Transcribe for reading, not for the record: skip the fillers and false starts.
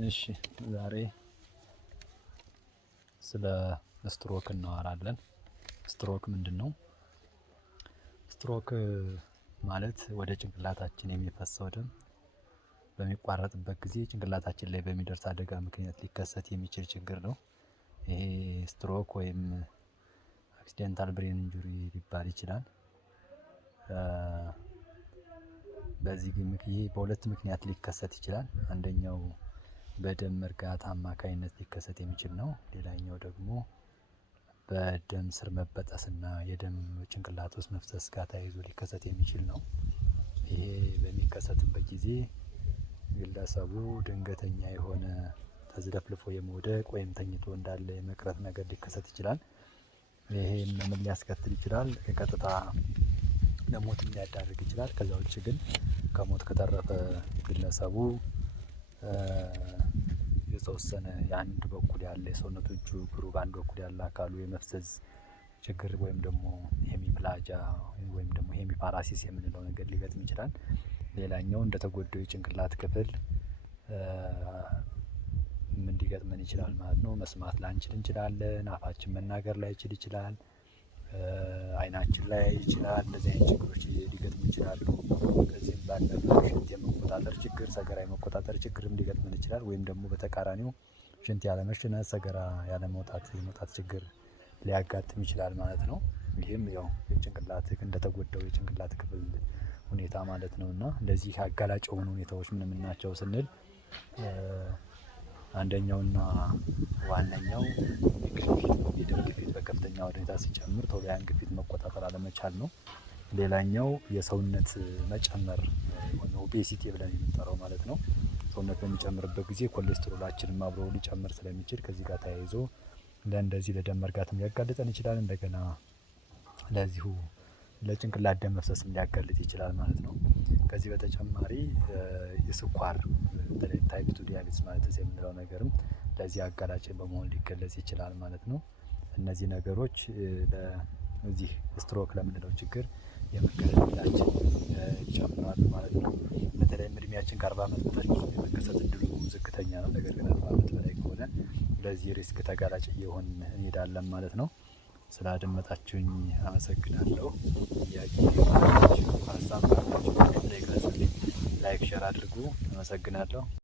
እሺ ዛሬ ስለ ስትሮክ እናወራለን። ስትሮክ ምንድነው? ስትሮክ ማለት ወደ ጭንቅላታችን የሚፈሰው ደም በሚቋረጥበት ጊዜ ጭንቅላታችን ላይ በሚደርስ አደጋ ምክንያት ሊከሰት የሚችል ችግር ነው። ይሄ ስትሮክ ወይም አክሲደንታል ብሬን ኢንጁሪ ሊባል ይችላል። በዚህ ይሄ በሁለት ምክንያት ሊከሰት ይችላል። አንደኛው በደም መርጋት አማካኝነት ሊከሰት የሚችል ነው። ሌላኛው ደግሞ በደም ስር መበጠስና የደም ጭንቅላት ውስጥ መፍሰስ ጋር ተያይዞ ሊከሰት የሚችል ነው። ይሄ በሚከሰትበት ጊዜ ግለሰቡ ድንገተኛ የሆነ ተዝለፍልፎ የመውደቅ ወይም ተኝቶ እንዳለ የመቅረት ነገር ሊከሰት ይችላል። ይሄን ምን ሊያስከትል ይችላል? ቀጥታ ለሞትም ሊያዳርግ ይችላል። ከዛ ውጭ ግን ከሞት ከተረፈ ግለሰቡ የተወሰነ የአንድ በኩል ያለ የሰውነቶቹ እግሩ በአንድ በኩል ያለ አካሉ የመፍዘዝ ችግር ወይም ደግሞ ሄሚፕላጃ ወይም ደግሞ ሄሚፓራሲስ የምንለው ነገር ሊገጥም ይችላል። ሌላኛው እንደተጎዳው የጭንቅላት ክፍል ምን ሊገጥመን ይችላል ማለት ነው? መስማት ላንችል እንችላለን። አፋችን መናገር ላይችል ይችላል። አይናችን ላይ ይችላል። እንደዚህ አይነት ችግሮች ሊገጥሙ ይችላሉ። ከዚህም ባለፈ ሽንት የመቆጣጠር ችግር፣ ሰገራ የመቆጣጠር ችግርም ሊገጥመን ይችላል። ወይም ደግሞ በተቃራኒው ሽንት ያለመሽናት፣ ሰገራ ያለመውጣት የመውጣት ችግር ሊያጋጥም ይችላል ማለት ነው። ይህም ያው የጭንቅላት እንደተጎዳው የጭንቅላት ክፍል ሁኔታ ማለት ነው። እና ለዚህ አጋላጭ የሆኑ ሁኔታዎች ምን ምን ናቸው ስንል አንደኛውና ዋነኛው የደም ግፊት በከፍተኛ ሁኔታ ሲጨምር ቶሎ ያን ግፊት መቆጣጠር አለመቻል ነው። ሌላኛው የሰውነት መጨመር ወይም ኦቤሲቲ ብለን የምንጠራው ማለት ነው። ሰውነት በሚጨምርበት ጊዜ ኮሌስትሮላችንም አብሮ ሊጨምር ስለሚችል ከዚህ ጋር ተያይዞ ለእንደዚህ ለደም መርጋትም ሊያጋልጠን ይችላል። እንደገና ለዚሁ ለጭንቅላት ደም መፍሰስም ሊያጋልጥ ይችላል ማለት ነው። ከዚህ በተጨማሪ የስኳር በተለይ ታይፕ 2 ዲያቤትስ ማለትስ የምንለው ነገርም ለዚህ አጋላጭ በመሆን ሊገለጽ ይችላል ማለት ነው። እነዚህ ነገሮች ለዚህ ስትሮክ ለምንለው ችግር የመጋለጥ እድላችን ይጨምራሉ ማለት ነው። በተለይም እድሜያችን ከ40 ዓመት በታች የመከሰት እድሉ ዝቅተኛ ነው። ነገር ግን 40 ዓመት በላይ ከሆነ ለዚህ ሪስክ ተጋላጭ እየሆንን እንሄዳለን ማለት ነው። ስላደመጣችሁኝ አመሰግናለሁ። ጥያቄ ካላችሁ ሀሳብ ካላችሁ ላይክ ሼር አድርጉ። አመሰግናለሁ።